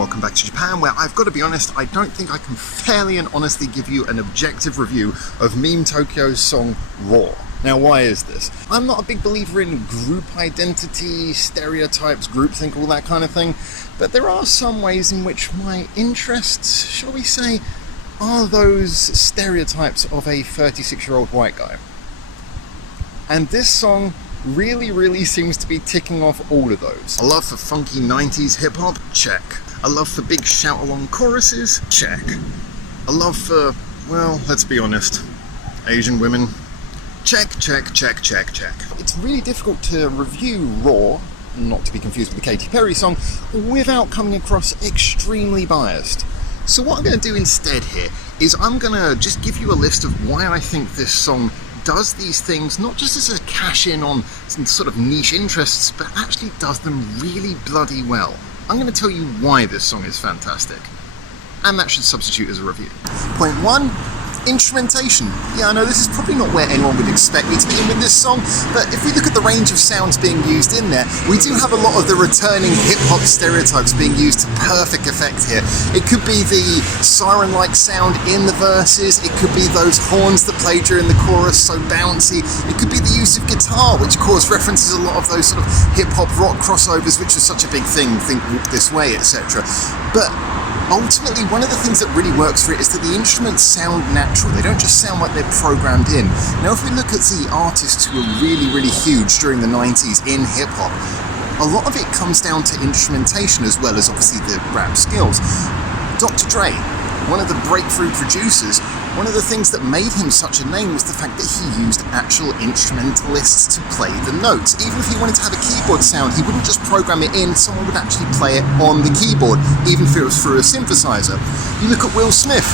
welcome back to Japan, where I've got to be honest, I don't think I can fairly and honestly give you an objective review of Meme Tokyo's song Raw. Now, why is this? I'm not a big believer in group identity, stereotypes, groupthink, all that kind of thing, but there are some ways in which my interests, shall we say, are those stereotypes of a 36-year-old white guy. And this song really seems to be ticking off all of those. A love for funky 90s hip-hop? Check. A love for big shout-along choruses? Check. A love for, well, let's be honest, Asian women? Check. It's really difficult to review Raw, not to be confused with the Katy Perry song, without coming across extremely biased. So what I'm going to do instead here is I'm going to just give you a list of why I think this song does these things, not just as a cash-in on some sort of niche interests, but actually does them really bloody well. I'm going to tell you why this song is fantastic. And that should substitute as a review. Point 1. Instrumentation. Yeah, I know this is probably not where anyone would expect me to be in with this song, but if we look at the range of sounds being used in there, we do have a lot of the returning hip-hop stereotypes being used to perfect effect here. It could be the siren-like sound in the verses, it could be those horns that play during the chorus, so bouncy, it could be the use of guitar, which of course references a lot of those sort of hip-hop rock crossovers, which was such a big thing, think Walk This Way, etc. But ultimately, one of the things that really works for it is that the instruments sound natural. They don't just sound like they're programmed in. Now, if we look at the artists who were really huge during the 90s in hip-hop, a lot of it comes down to instrumentation as well as obviously the rap skills. Dr. Dre, one of the breakthrough producers, one of the things that made him such a name was the fact that he used actual instrumentalists to play the notes. Even if he wanted to have a keyboard sound, he wouldn't just program it in, someone would actually play it on the keyboard, even if it was through a synthesizer. You look at Will Smith,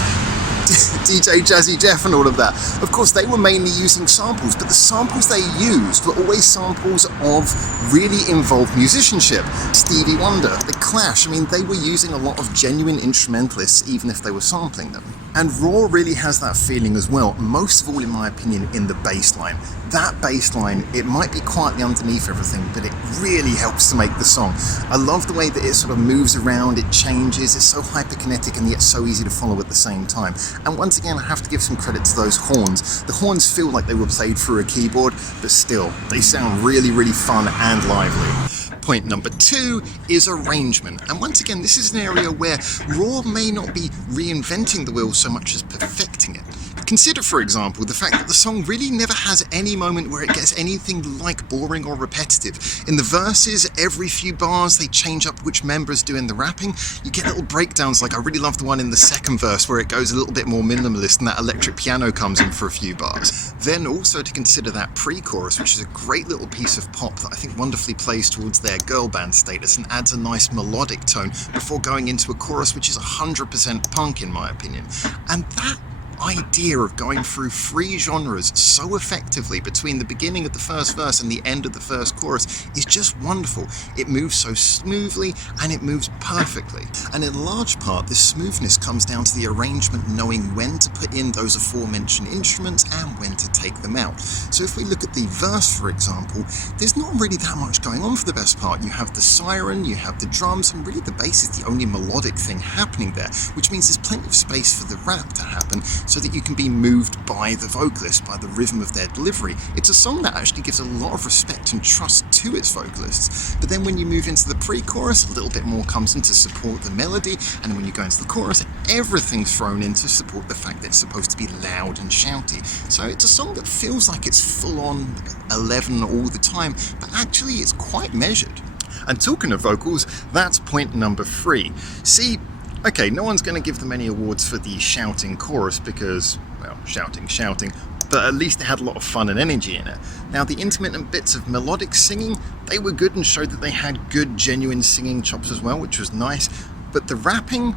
DJ Jazzy Jeff and all of that. Of course, they were mainly using samples, but the samples they used were always samples of really involved musicianship. Stevie Wonder, The Clash, I mean, they were using a lot of genuine instrumentalists, even if they were sampling them. And Raw really has that feeling as well, most of all, in my opinion, in the bass line. That bass line, it might be quietly underneath everything, but it really helps to make the song. I love the way that it sort of moves around, it changes, it's so hyperkinetic and yet so easy to follow at the same time. And once again, I have to give some credit to those horns. The horns feel like they were played through a keyboard, but still, they sound really fun and lively. Point number 2 is arrangement. And once again, this is an area where Raw may not be reinventing the wheel so much as perfecting it. Consider, for example, the fact that the song really never has any moment where it gets anything like boring or repetitive. In the verses, every few bars, they change up which members doing the rapping. You get little breakdowns, like I really love the one in the second verse where it goes a little bit more minimalist and that electric piano comes in for a few bars. Then also to consider that pre-chorus, which is a great little piece of pop that I think wonderfully plays towards their girl band status and adds a nice melodic tone before going into a chorus which is 100% punk in my opinion. And that idea of going through 3 genres so effectively between the beginning of the first verse and the end of the first chorus is just wonderful. It moves so smoothly and it moves perfectly. And in large part, this smoothness comes down to the arrangement knowing when to put in those aforementioned instruments and when to take them out. So if we look at the verse, for example, there's not really that much going on for the best part. You have the siren, you have the drums, and really the bass is the only melodic thing happening there, which means there's plenty of space for the rap to happen, so that you can be moved by the vocalist, by the rhythm of their delivery. It's a song that actually gives a lot of respect and trust to its vocalists. But then when you move into the pre-chorus, a little bit more comes in to support the melody, and when you go into the chorus, everything's thrown in to support the fact that it's supposed to be loud and shouty. So it's a song that feels like it's full-on 11 all the time, but actually it's quite measured. And talking of vocals, that's point number 3. See, okay, no one's going to give them any awards for the shouting chorus because, well, shouting, but at least it had a lot of fun and energy in it. Now, the intermittent bits of melodic singing, they were good and showed that they had good, genuine singing chops as well, which was nice, but the rapping,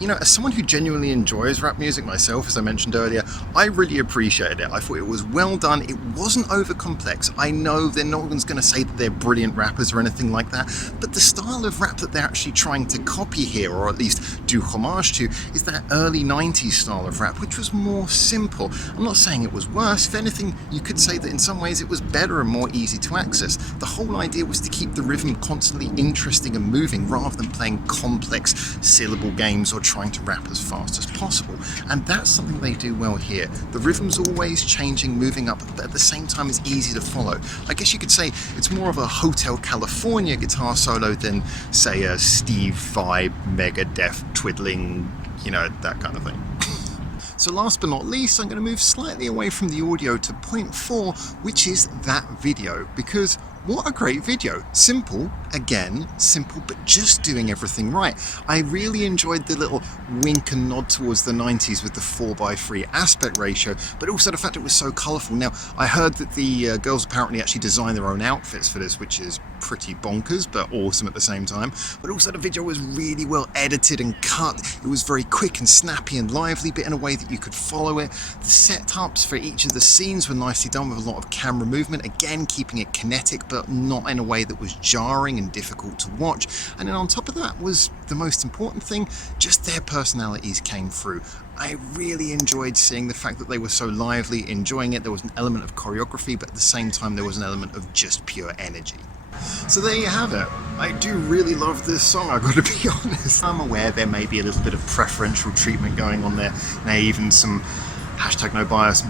as someone who genuinely enjoys rap music myself, as I mentioned earlier, I really appreciated it. I thought it was well done. It wasn't over complex. I know no one's going to say that they're brilliant rappers or anything like that, but the style of rap that they're actually trying to copy here, or at least do homage to, is that early 90s style of rap, which was more simple. I'm not saying it was worse. If anything, you could say that in some ways it was better and more easy to access. The whole idea was to keep the rhythm constantly interesting and moving, rather than playing complex syllable games or trying to rap as fast as possible. And that's something they do well here. The rhythm's always changing, moving up, but at the same time it's easy to follow. I guess you could say it's more of a Hotel California guitar solo than, say, a Steve Vai Megadeth twiddling, that kind of thing. So last but not least, I'm going to move slightly away from the audio to point 4, which is that video, because what a great video. Simple, again, simple, but just doing everything right. I really enjoyed the little wink and nod towards the 90s with the 4:3 aspect ratio, but also the fact it was so colourful. Now, I heard that the girls apparently actually designed their own outfits for this, which is pretty bonkers, but awesome at the same time. But also the video was really well edited and cut. It was very quick and snappy and lively, but in a way that you could follow it. The setups for each of the scenes were nicely done with a lot of camera movement, again keeping it kinetic, but not in a way that was jarring and difficult to watch. And then on top of that was the most important thing, just their personalities came through. I really enjoyed seeing the fact that they were so lively, enjoying it. There was an element of choreography, but at the same time there was an element of just pure energy. So there you have it. I do really love this song, I've got to be honest. I'm aware there may be a little bit of preferential treatment going on there, even some #no bias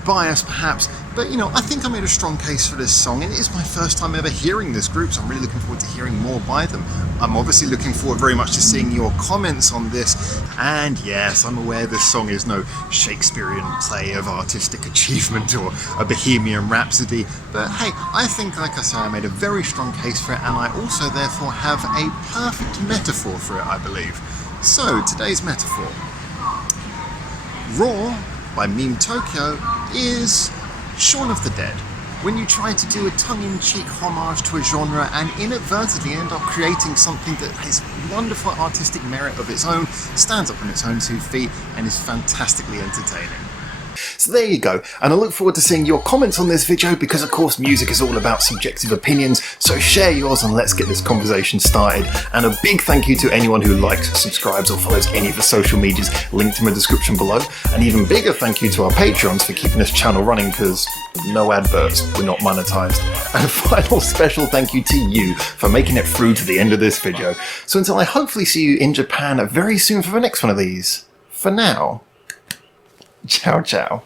perhaps, but I think I made a strong case for this song, and it is my first time ever hearing this group, so I'm really looking forward to hearing more by them. I'm obviously looking forward very much to seeing your comments on this, and yes, I'm aware this song is no Shakespearean play of artistic achievement or a Bohemian Rhapsody, but hey, I think, like I say, I made a very strong case for it, and I also therefore have a perfect metaphor for it, I believe. So, today's metaphor. Raw by Meme Tokyo is Shaun of the Dead. When you try to do a tongue-in-cheek homage to a genre and inadvertently end up creating something that has wonderful artistic merit of its own, stands up on its own 2 feet, and is fantastically entertaining. So there you go, and I look forward to seeing your comments on this video, because of course music is all about subjective opinions, so share yours and let's get this conversation started. And a big thank you to anyone who likes, subscribes or follows any of the social medias linked in the description below. An even bigger thank you to our Patreons for keeping this channel running, because no adverts, we're not monetized. And a final special thank you to you for making it through to the end of this video. So until I hopefully see you in Japan very soon for the next one of these, for now, ciao ciao.